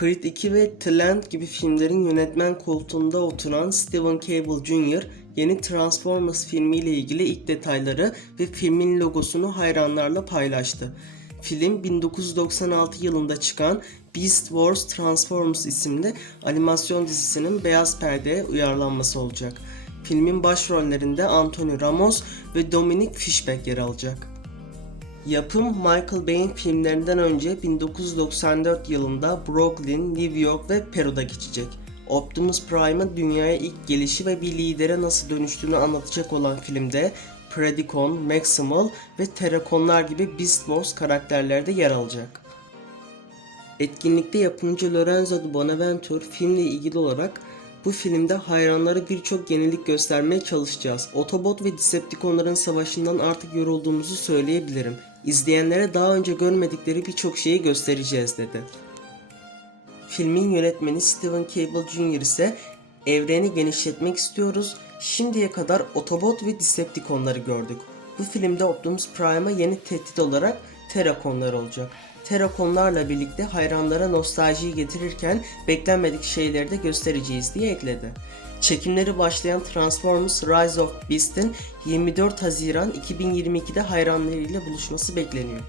Creed 2 ve Land gibi filmlerin yönetmen koltuğunda oturan Steven Cable Jr. yeni Transformers filmiyle ilgili ilk detayları ve filmin logosunu hayranlarla paylaştı. Film 1996 yılında çıkan Beast Wars Transformers isimli animasyon dizisinin beyaz perdeye uyarlanması olacak. Filmin başrollerinde Anthony Ramos ve Dominic Fishback yer alacak. Yapım Michael Bay'in filmlerinden önce 1994 yılında Brooklyn, New York ve Peru'da geçecek. Optimus Prime'ın dünyaya ilk gelişi ve bir lidere nasıl dönüştüğünü anlatacak olan filmde Predacon, Maximal ve Terraconlar gibi Beast Wars karakterleri de yer alacak. Etkinlikte yapımcı Lorenzo de Bonaventure filmle ilgili olarak bu filmde hayranlara birçok yenilik göstermeye çalışacağız. Autobot ve Decepticonların savaşından artık yorulduğumuzu söyleyebilirim. İzleyenlere daha önce görmedikleri birçok şeyi göstereceğiz dedi. Filmin yönetmeni Steven Cable Jr. ise evreni genişletmek istiyoruz. Şimdiye kadar Autobot ve Decepticonları gördük. Bu filmde Optimus Prime'a yeni tehdit olarak Terraconlar olacak. Terraconlarla birlikte hayranlara nostaljiyi getirirken beklenmedik şeyleri de göstereceğiz diye ekledi. Çekimleri başlayan Transformers Rise of Beast'in 24 Haziran 2022'de hayranlarıyla buluşması bekleniyor.